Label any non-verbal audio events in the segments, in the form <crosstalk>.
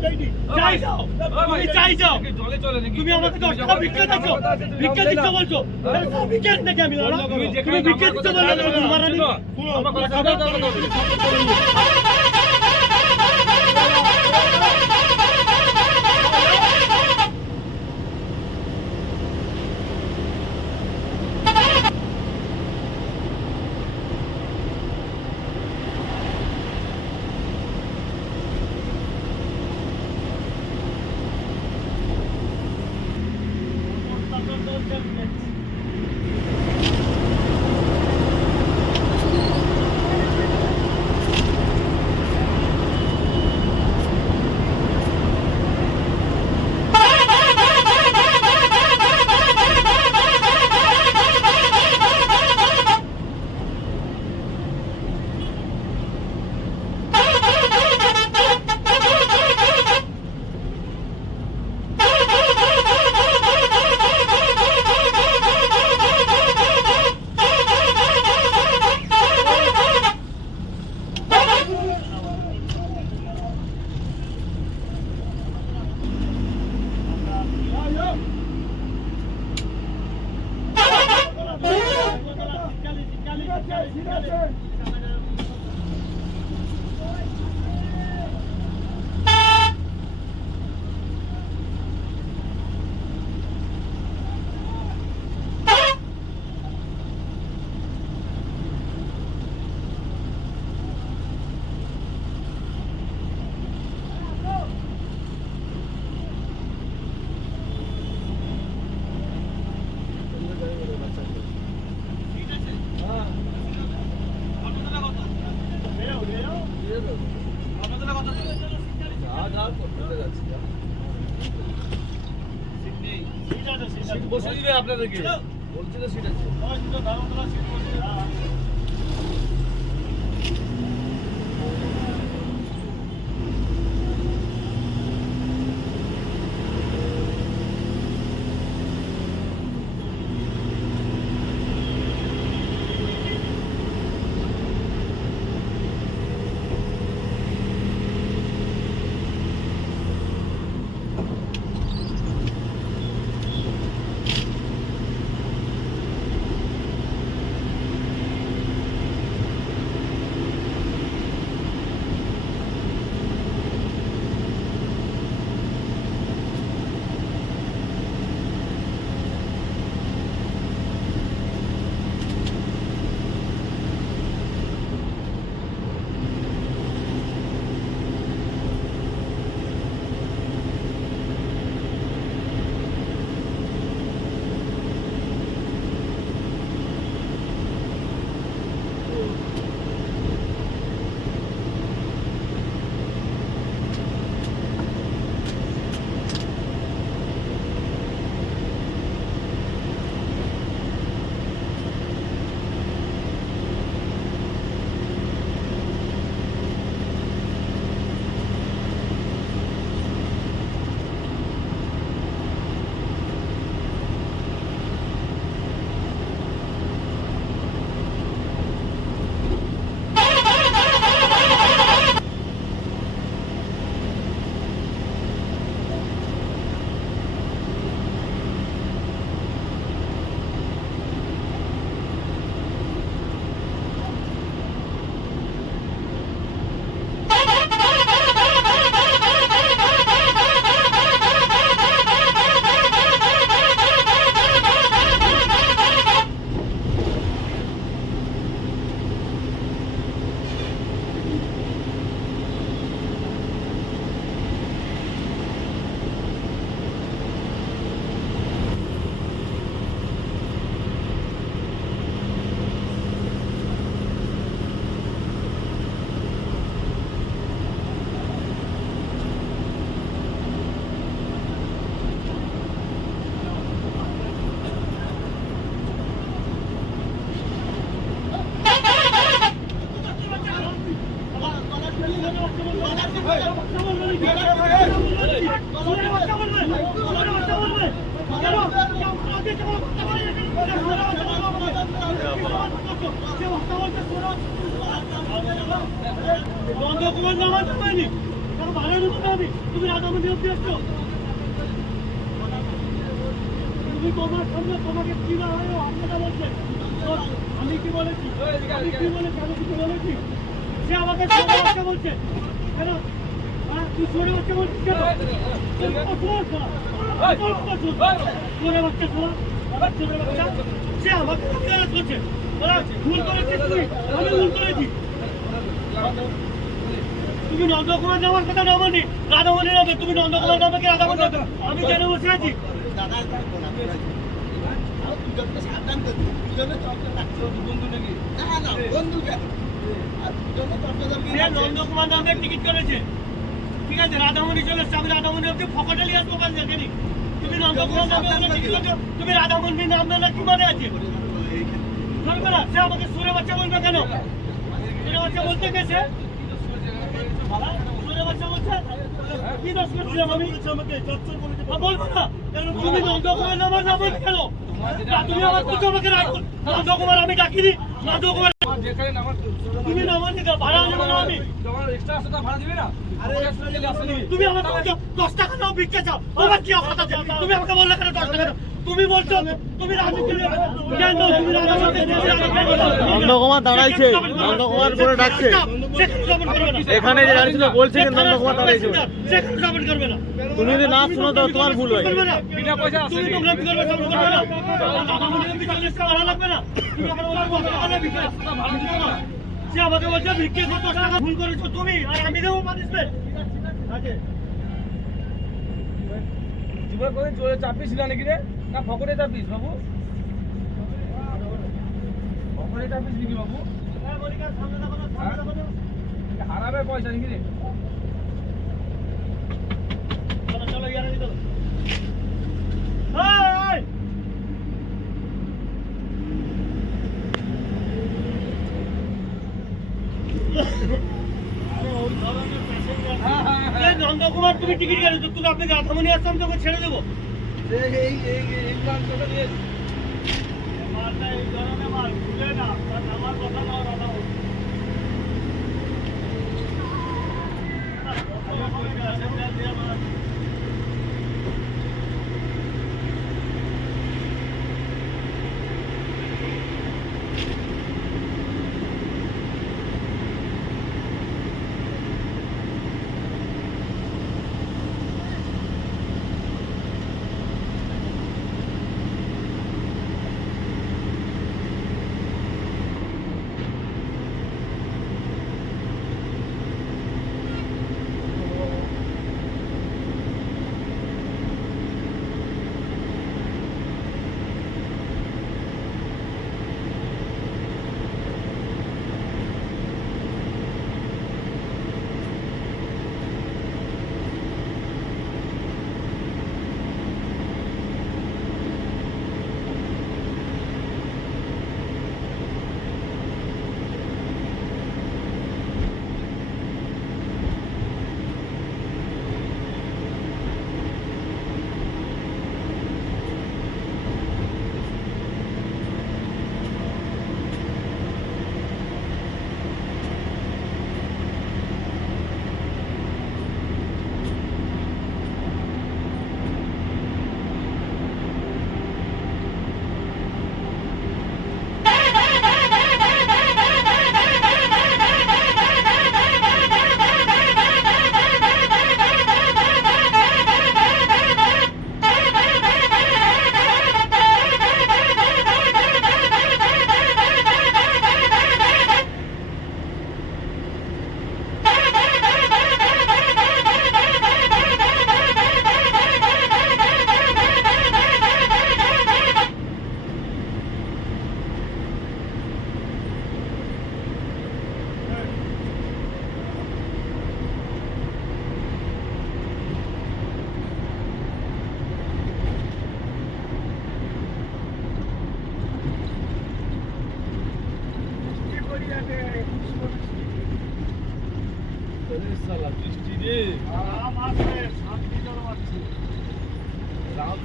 যাই যাও। তুমি যাই যাও। জলে চলে নাকি? তুমি আমাকে দশ টাকা ভিক্ষা দিচ্ছ ভিক্ষা দিচ্ছ বলছো। ভিক্ষা নাকি আমি দাদা তুমি ভিক্ষা দিচ্ছ বলছো আমার তুমি মারানি। আমার কথা দাও, <laughs> দাও, দাও, দাও। বসে দিবে আপনাদেরকে। বলছি তো সিট আছে বন্ধ করে নামাতে পারিনি তাকে ভাড়া নেব না আমি তুমি রাধামণি অব্দি আসছো তুমি তোমার সামনে তোমাকে কি না হয় আপনারা বলছেন তো আমি কি বলেছি আমি কি বলেছি আমি কিছু বলেছি সে আমাকে বাচ্চা বলছে কেন তুই ছোট বাচ্চা বলছিস কেন? ছোট বাচ্চা ছোট বাচ্চা? সে আমাকে গালাগাল করছে বলা, ভুল করেছিস তুই আমি ভুল করেছি। তুমি নন্দকুমার নামার কথা নামনি রাধামণি নামে তুমি নন্দকুমার নামে কি রাধামণি নামে আমি কেন বসে আছি? নন্দকুমার নামে টিকিট করেছে ঠিক আছে রাধামণি চলে এসছে আমি রাধামণি অব্দি ফকটে নিয়ে আসব ওখান থেকে তুমি ওখানে তুমি না কি মানে আছে? সে আমাকে সুরে বাচ্চা বলবে কেন? সুরে বাচ্চা বলতে গেছে আমি? আমার আমি ডাকিনি। যেখানে নামার তুমি নামানি না ভাড়া নেব না আমি তোমার এক্সট্রা আসতে ভাড়া দিবে না? আরে এক্সট্রা দিলে আসলে তুমি আমাকে বলছো দশ টাকা নাও ভিক্ষা চাও। আমার কি অবস্থা? তুমি আমাকে বললে কেন দশ টাকা তুমি বলছো তুমি রাজনীতি কেন তুমি রাজনীতি নন্দকুমার দাঁড়াইছে, নন্দকুমার করে ডাকছে। এখানে যে দাঁড়িয়েছিল বলছে নন্দকুমার দাঁড়াইছে সেখানে সাপোর্ট করবে না। তুমি যদি না শুনো তো তোমার ভুল হয়। করবে না বিনা পয়সা তুমি আসেনি নোংরামি করবে সাপোর্ট করবে না দাদামণি এমপি চল্লিশ টাকা ভাড়া লাগবে না তুমি ওখানে বলবে কত টাকা নেবে ভিক্ষা? ভাড়া দিতে হবে না। সে আমাকে বলছে ভিক্ষে কত টাকা? ভুল করেছ তুমি আর আমি দেবো পানিশমেন্ট আছে জীবন করে জোরে চাপিস না নাকি রে? না ফকরে চাপিস বাবু। ফকরে চাপিস নাকি বাবু? হ্যাঁ, না। হারাবে পয়সা নাকি রে চলো, চলো, ইয়ারে চলো। এই, এই! হ্যাঁ হ্যাঁ এই হ্যাঁ নন্দকুমার তুমি টিকিট কেটেছো তুমি আপনি রাধামণি আসাম তোকে ছেড়ে দেবো এই এই এই করে নিয়ে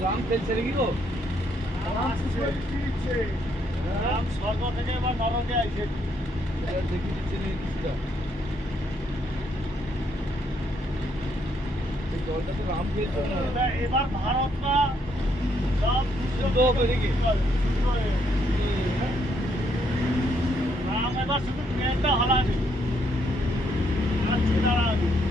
রাম নাকি গো স্বর্গ থেকে এবার নরকে আইছে দেখি দিচ্ছে নাকি কিছুটা জলটা তো রাম খেয়েছে না। এবার- ভারতটা সব শুদ্ধ হবে নাকি? রাম এবার শুধু ট্রেনটা হলাবে আর ছেড়ে দাঁড়াবে